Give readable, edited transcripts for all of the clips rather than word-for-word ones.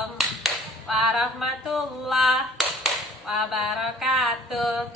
Assalamualaikum warahmatullahi wabarakatuh.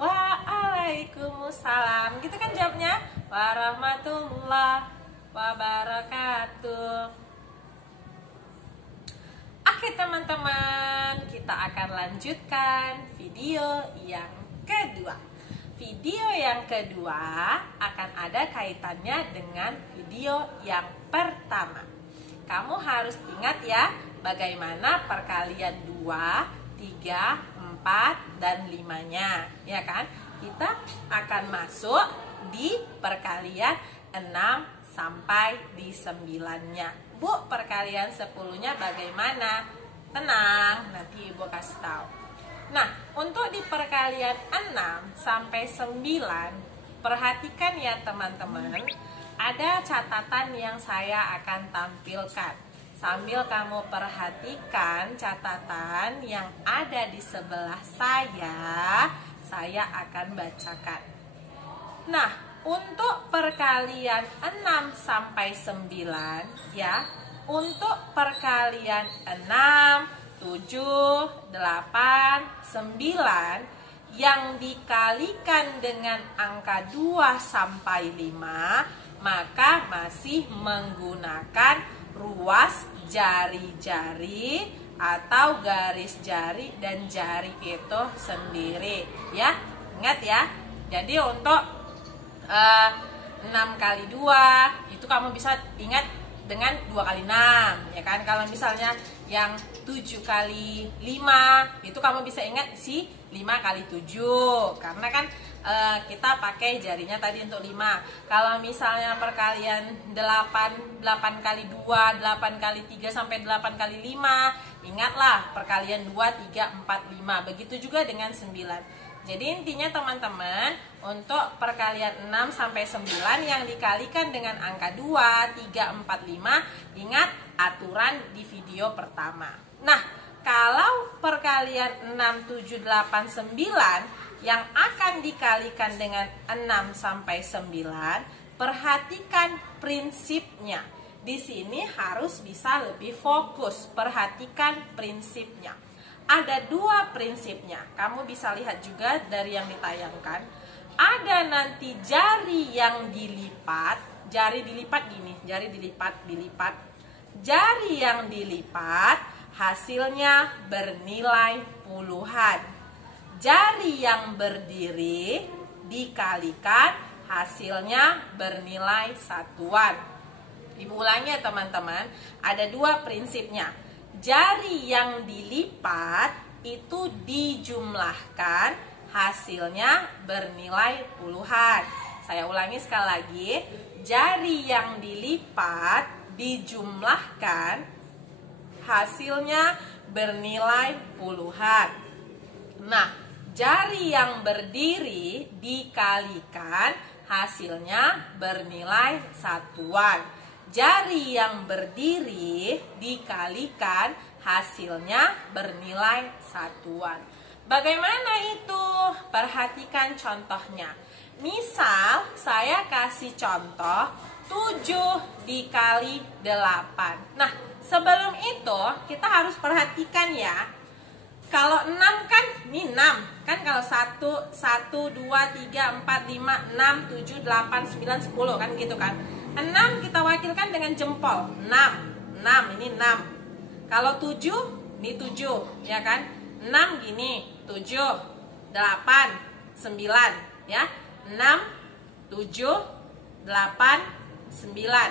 Waalaikumsalam. Gitu kan jawabnya? Warahmatullahi wabarakatuh. Oke teman-teman, kita akan lanjutkan video yang kedua. Video yang kedua akan ada kaitannya dengan video yang pertama. Kamu harus ingat ya, bagaimana perkalian 2, 3, 4, dan 5-nya, ya kan? Kita akan masuk di perkalian 6 sampai di 9-nya. Bu, perkalian 10-nya bagaimana? Tenang, nanti Ibu kasih tahu. Nah, untuk di perkalian 6 sampai 9, perhatikan ya teman-teman, ada catatan yang saya akan tampilkan. Sambil kamu perhatikan catatan yang ada di sebelah saya akan bacakan. Nah, untuk perkalian 6 sampai 9 ya, untuk perkalian 6, 7, 8, 9 yang dikalikan dengan angka 2 sampai 5, maka masih menggunakan ruas jari-jari atau garis jari dan jari itu sendiri ya. Ingat ya. Jadi untuk 6 kali 2 itu kamu bisa ingat dengan 2 kali 6 ya kan. Kalau misalnya yang 7 kali 5 itu kamu bisa ingat si 5 kali 7 karena kan kita pakai jarinya tadi untuk 5. Kalau misalnya perkalian 8 kali 2, 8 kali 3 sampai 8 kali 5, ingatlah perkalian 2, 3, 4, 5. Begitu juga dengan 9. Jadi intinya teman-teman, untuk perkalian 6 sampai 9 yang dikalikan dengan angka 2, 3, 4, 5, ingat aturan di video pertama. Nah, kalau perkalian 6, 7, 8, 9 yang akan dikalikan dengan 6 sampai 9, perhatikan prinsipnya. Di sini harus bisa lebih fokus, perhatikan prinsipnya. Ada 2 prinsipnya. Kamu bisa lihat juga dari yang ditayangkan. Ada nanti jari yang dilipat. Jari dilipat gini. Jari dilipat. Jari yang dilipat hasilnya bernilai puluhan. Jari yang berdiri dikalikan hasilnya bernilai satuan. Ibu ulangi ya teman-teman. Ada 2 prinsipnya. Jari yang dilipat itu dijumlahkan, hasilnya bernilai puluhan. Saya ulangi sekali lagi. Jari yang dilipat dijumlahkan, hasilnya bernilai puluhan. Nah, jari yang berdiri dikalikan, hasilnya bernilai satuan. Jari yang berdiri dikalikan, hasilnya bernilai satuan. Bagaimana itu? Perhatikan contohnya. Misal saya kasih contoh 7 dikali 8. Nah, sebelum itu kita harus perhatikan ya. Kalau 6 kan, ini 6. Kan kalau 1, 2, 3, 4, 5, 6, 7, 8, 9, 10 kan gitu kan. 6 kita wakilkan dengan jempol. 6 ini 6. Kalau 7 ini 7 ya kan. 6 gini 7, 8, 9 ya. 6, 7, 8, 9.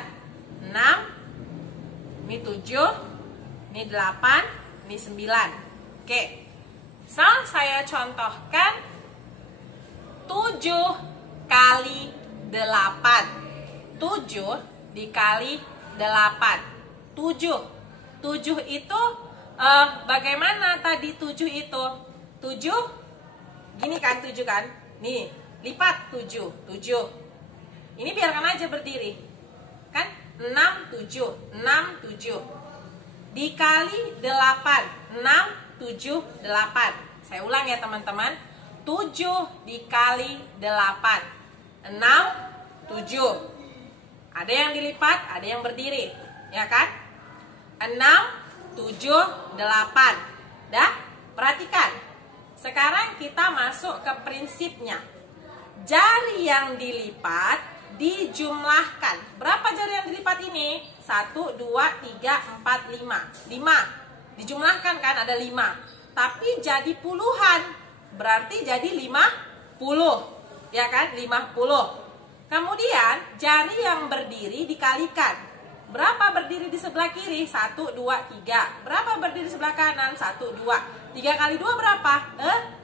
6 ini 7, ini 8, ini 9. Oke. Saya contohkan 7 kali 8. 7 dikali 8. 7 itu bagaimana tadi 7 itu? 7 gini kan 7 kan? Nih, lipat 7. Ini biarkan aja berdiri. Kan? 6, 7. 6, 7. Dikali 8. 6, 7, 8. Saya ulang ya teman-teman. 7 dikali 8. 6, 7. Ada yang dilipat, ada yang berdiri, ya kan? 6, 7, 8. Dah, perhatikan. Sekarang kita masuk ke prinsipnya. Jari yang dilipat dijumlahkan. Berapa jari yang dilipat ini? 1, 2, 3, 4, 5. 5. Dijumlahkan kan ada 5. Tapi jadi puluhan. Berarti jadi 50. Ya kan? 50. Kemudian jari yang berdiri dikalikan. Berapa berdiri di sebelah kiri? 1, 2, 3. Berapa berdiri di sebelah kanan? 1, 2. 3 kali 2 berapa?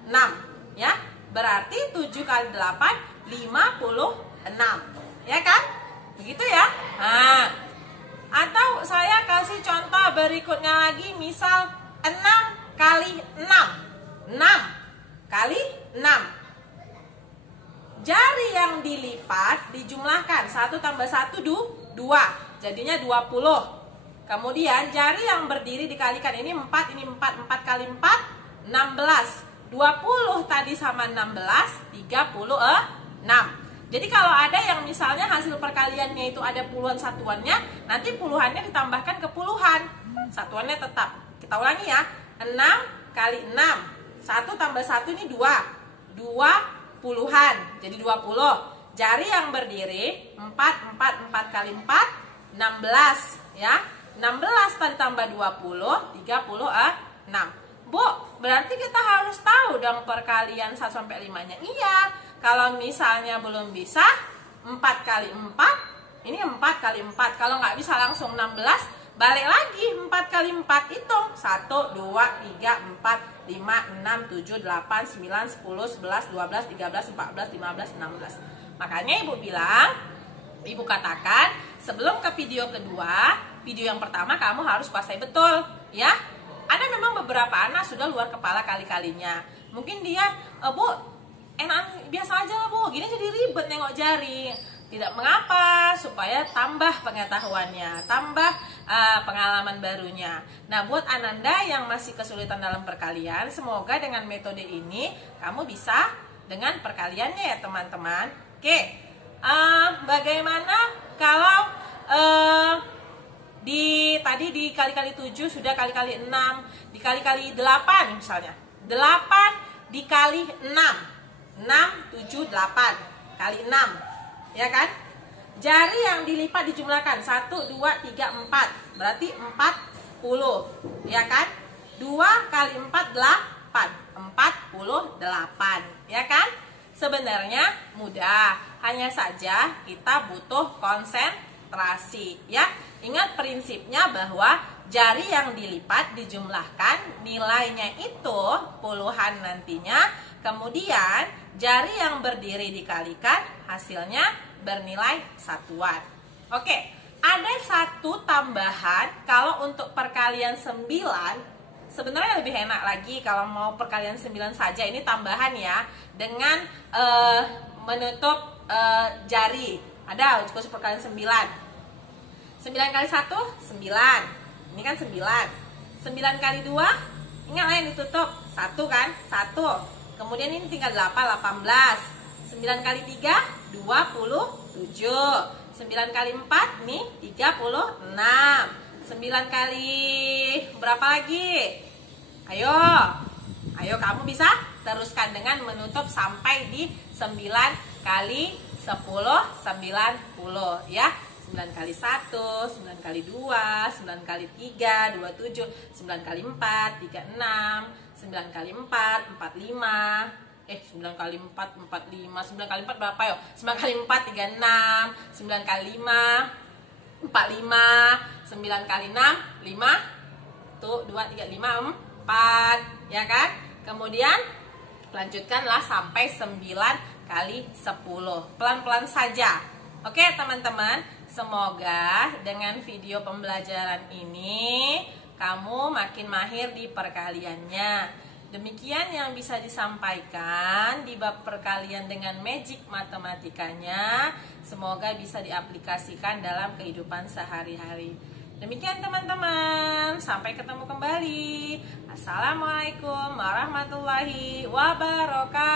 6. Ya. Berarti 7 kali 8, 56. Ya kan? Begitu ya. Nah, atau saya kasih contoh berikutnya lagi. Misal 6 kali 6. 6 kali 6. Jari yang dilipat dijumlahkan. 1 tambah 1, 2. Jadinya 20. Kemudian jari yang berdiri dikalikan. Ini 4, ini 4. 4 kali 4, 16. 20 tadi sama 16, 36. Jadi kalau ada yang misalnya hasil perkaliannya itu ada puluhan satuannya, nanti puluhannya ditambahkan ke puluhan. Satuannya tetap. Kita ulangi ya. 6 kali 6. 1 tambah 1 ini 2. 2 puluhan, jadi 20. Jari yang berdiri 4 kali 4, 16 ya. 16 tadi tambah 20, 36. Bu, berarti kita harus tahu dong perkalian 1 sampai 5-nya. Iya, kalau misalnya belum bisa 4 kali 4, ini 4 kali 4. Kalau nggak bisa langsung 16, balik lagi 4 kali 4, hitung 1, 2, 3, 4, 5, 6, 7, 8, 9, 10, 11, 12, 13, 14, 15, 16. Makanya ibu bilang, ibu katakan sebelum ke video kedua, video yang pertama kamu harus kuasai betul ya. Ada memang beberapa anak sudah luar kepala kali-kalinya. Mungkin dia, Bu, enak biasa aja lah Bu, gini jadi ribet nengok jari. Tidak mengapa, supaya tambah pengetahuannya, tambah pengalaman barunya. Nah, buat Ananda yang masih kesulitan dalam perkalian, semoga dengan metode ini kamu bisa dengan perkaliannya ya teman-teman. Oke, bagaimana kalau tadi dikali-kali 7 sudah kali-kali 6, dikali-kali 8 misalnya. 8 dikali 6, 6, 7, 8 kali 6. Ya kan? Jari yang dilipat dijumlahkan 1, 2, 3, 4. Berarti 40. Ya kan? 2 kali 4, 8. 48. Ya kan? Sebenarnya mudah. Hanya saja kita butuh konsentrasi. Ya. Ingat prinsipnya bahwa jari yang dilipat dijumlahkan, nilainya itu puluhan nantinya. Kemudian jari yang berdiri dikalikan, hasilnya bernilai satuan. Oke, ada satu tambahan. Kalau untuk perkalian 9, sebenarnya lebih enak lagi kalau mau perkalian 9 saja. Ini tambahan ya, dengan menutup jari. Ada khusus perkalian 9. 9 kali 1, 9. Ini kan 9. 9 kali 2, ingatlah yang ditutup 1 kan, 1. Kemudian ini tinggal 8, 18. 9 kali 3, 27. 9 kali 4, nih 36. 9 kali berapa lagi? Ayo kamu bisa teruskan dengan menutup sampai di 9 kali 10, 90 ya. 9 kali 1, 9 kali 2, 9 kali 3, 27, 9 kali 4, 36, 9 kali 4, 45. 9 kali 4, 45. 9 kali 4 berapa yuk? 9 kali 4, 36. 9 kali 5, 45. 9 kali 6, 5. Tuh, 2, 3, 5, 4. Ya kan? Kemudian lanjutkanlah sampai 9 kali 10. Pelan-pelan saja. Oke teman-teman, semoga dengan video pembelajaran ini kamu makin mahir di perkaliannya. Demikian yang bisa disampaikan di bab perkalian dengan magic matematikanya. Semoga bisa diaplikasikan dalam kehidupan sehari-hari. Demikian teman-teman, sampai ketemu kembali. Assalamualaikum warahmatullahi wabarakatuh.